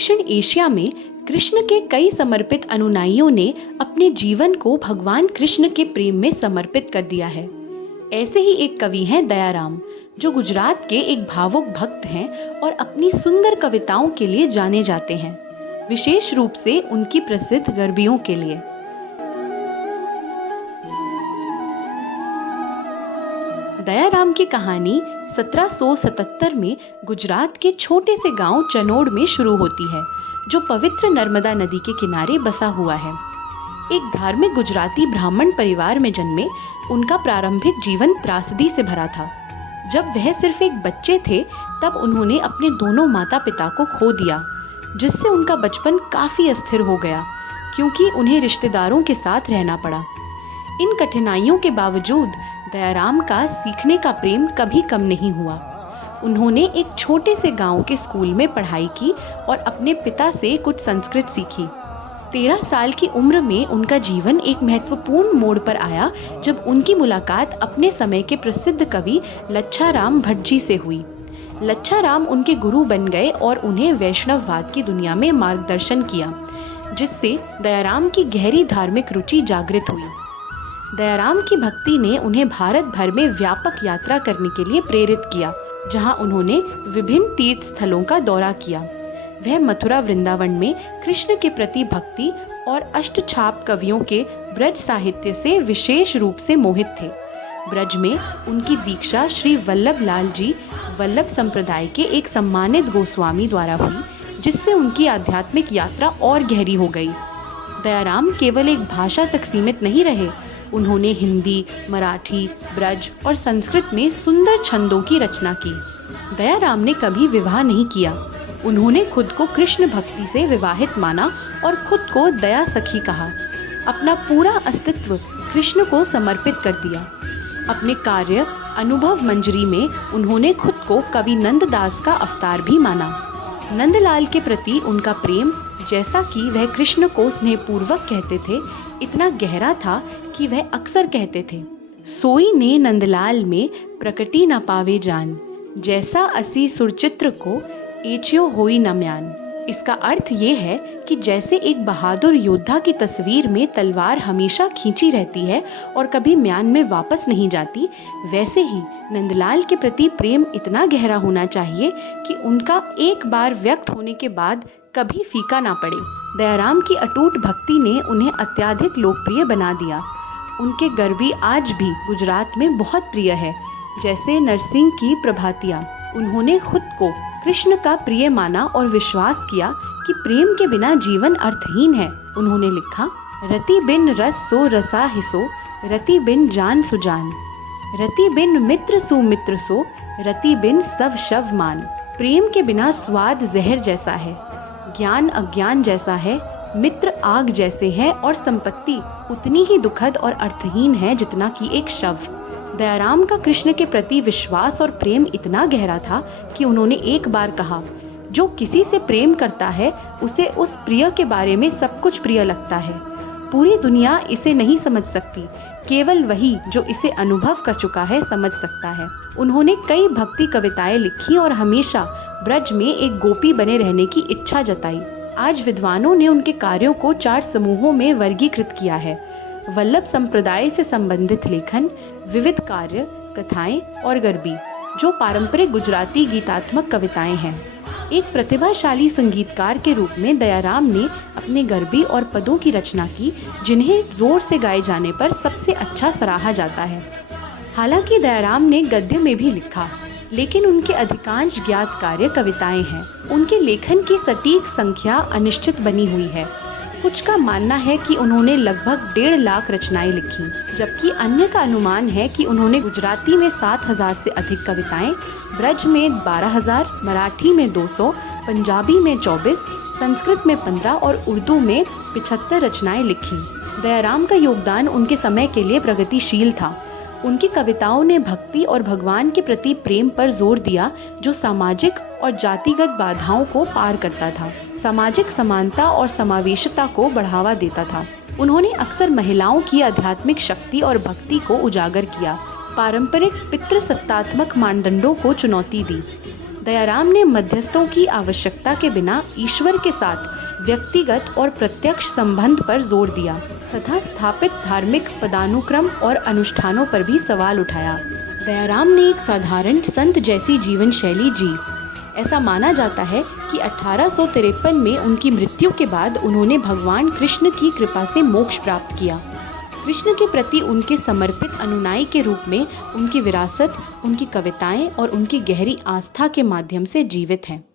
दक्षिण एशिया में कृष्ण के कई समर्पित अनुयायियों ने अपने जीवन को भगवान कृष्ण के प्रेम में समर्पित कर दिया है। ऐसे ही एक कवि हैं दयाराम, जो गुजरात के एक भावुक भक्त हैं और अपनी सुंदर कविताओं के लिए जाने जाते हैं, विशेष रूप से उनकी प्रसिद्ध गरबियों के लिए। दयाराम की कहानी 1777 में गुजरात के छोटे से गांव चनोड़ में शुरू होती है, जो पवित्र नर्मदा नदी के किनारे बसा हुआ है। एक धार्मिक गुजराती ब्राह्मण परिवार में जन्मे उनका प्रारंभिक जीवन त्रासदी से भरा था। जब वह सिर्फ एक बच्चे थे, तब उन्होंने अपने दोनों माता पिता को खो दिया, जिससे उनका बचपन काफी अस्थिर हो गया, क्योंकि उन्हें रिश्तेदारों के साथ रहना पड़ा। इन कठिनाइयों के बावजूद दयाराम का सीखने का प्रेम कभी कम नहीं हुआ। उन्होंने एक छोटे से गांव के स्कूल में पढ़ाई की और अपने पिता से कुछ संस्कृत सीखी। 13 साल की उम्र में उनका जीवन एक महत्वपूर्ण मोड़ पर आया, जब उनकी मुलाकात अपने समय के प्रसिद्ध कवि लच्छाराम भटजी से हुई। लच्छाराम उनके गुरु बन गए और उन्हें वैष्णववाद की दुनिया में मार्गदर्शन किया, जिससे दयाराम की गहरी धार्मिक रुचि जागृत हुई। दयाराम की भक्ति ने उन्हें भारत भर में व्यापक यात्रा करने के लिए प्रेरित किया, जहां उन्होंने विभिन्न तीर्थ स्थलों का दौरा किया। वह मथुरा वृंदावन में कृष्ण के प्रति भक्ति और अष्टछाप कवियों के ब्रज साहित्य से विशेष रूप से मोहित थे। ब्रज में उनकी दीक्षा श्री वल्लभ लाल जी वल्लभ संप्रदाय के एक सम्मानित गोस्वामी द्वारा हुई, जिससे उनकी आध्यात्मिक यात्रा और गहरी हो गई। दयाराम केवल एक भाषा तक सीमित नहीं रहे, उन्होंने हिंदी, मराठी, ब्रज और संस्कृत में सुंदर छंदों की रचना की। दयाराम ने कभी विवाह नहीं किया। उन्होंने खुद को कृष्ण भक्ति से विवाहित माना और खुद को दया सखी कहा। अपना पूरा अस्तित्व कृष्ण को समर्पित कर दिया। अपने कार्य अनुभव मंजरी में उन्होंने खुद को कवि नंददास का अवतार भी माना। नंदलाल के प्रति उनका प्रेम, जैसा कि वह कृष्ण को स्नेहपूर्वक कहते थे, इतना गहरा था कि वह अक्सर कहते थे, सोई ने नंदलाल में प्रकटी न पावे जान, जैसा असी सुरचित्र को एचियो होई न म्यान। इसका अर्थ ये है कि जैसे एक बहादुर योद्धा की तस्वीर में तलवार हमेशा खींची रहती है और कभी म्यान में वापस नहीं जाती, वैसे ही नंदलाल के प्रति प्रेम इतना गहरा होना चाहिए कि उनका एक बार व्यक्त होने के बाद कभी फीका ना पड़े। दयाराम की अटूट भक्ति ने उन्हें अत्यधिक लोकप्रिय बना दिया। उनके गरबी आज भी गुजरात में बहुत प्रिय है, जैसे नरसिंह की प्रभातियाँ। उन्होंने खुद को कृष्ण का प्रिय माना और विश्वास किया कि प्रेम के बिना जीवन अर्थहीन है। उन्होंने लिखा, रति बिन रस सो रसा हिसो, रति बिन जान सुजान, रति बिन मित्र सुमित्र सो, रति बिन सब शव मान। प्रेम के बिना स्वाद जहर जैसा है, ज्ञान अज्ञान जैसा है, मित्र आग जैसे हैं और संपत्ति उतनी ही दुखद और अर्थहीन है जितना कि एक शव। दयाराम का कृष्ण के प्रति विश्वास और प्रेम इतना गहरा था कि उन्होंने एक बार कहा, जो किसी से प्रेम करता है उसे उस प्रिय के बारे में सब कुछ प्रिय लगता है। पूरी दुनिया इसे नहीं समझ सकती, केवल वही जो इसे अनुभव कर चुका है समझ सकता है। उन्होंने कई भक्ति कविताएं लिखी और हमेशा ब्रज में एक गोपी बने रहने की इच्छा जताई। आज विद्वानों ने उनके कार्यों को 4 समूहों में वर्गीकृत किया है: वल्लभ संप्रदाय से संबंधित लेखन, विविध कार्य, कथाएं और गरबी, जो पारंपरिक गुजराती गीतात्मक कविताएं हैं। एक प्रतिभाशाली संगीतकार के रूप में दयाराम ने अपने गरबी और पदों की रचना की, जिन्हें जोर से गाए जाने पर सबसे अच्छा सराहा जाता है। हालांकि दयाराम ने गद्य में भी लिखा, लेकिन उनके अधिकांश ज्ञात कार्य कविताएं हैं। उनके लेखन की सटीक संख्या अनिश्चित बनी हुई है। कुछ का मानना है कि उन्होंने लगभग 1.5 लाख रचनाएं लिखी, जबकि अन्य का अनुमान है कि उन्होंने गुजराती में 7,000 से अधिक कविताएं, ब्रज में 12,000, मराठी में 200, पंजाबी में 24, संस्कृत में 15 और उर्दू में 75 रचनाएं लिखी। दयाराम का योगदान उनके समय के लिए प्रगतिशील था। उनकी कविताओं ने भक्ति और भगवान के प्रति प्रेम पर जोर दिया, जो सामाजिक और जातिगत बाधाओं को पार करता था, सामाजिक समानता और समावेशिता को बढ़ावा देता था। उन्होंने अक्सर महिलाओं की आध्यात्मिक शक्ति और भक्ति को उजागर किया, पारंपरिक पितृसत्तात्मक मानदंडों को चुनौती दी। दयाराम ने मध्यस्थों की आवश्यकता के बिना ईश्वर के साथ व्यक्तिगत और प्रत्यक्ष संबंध पर जोर दिया तथा स्थापित धार्मिक पदानुक्रम और अनुष्ठानों पर भी सवाल उठाया। दयाराम ने एक साधारण संत जैसी जीवन शैली जी। ऐसा माना जाता है कि 1853 में उनकी मृत्यु के बाद उन्होंने भगवान कृष्ण की कृपा से मोक्ष प्राप्त किया। कृष्ण के प्रति उनके समर्पित अनुयायी के रूप में उनकी विरासत, उनकी कविताएं और उनकी गहरी आस्था के माध्यम से जीवित हैं।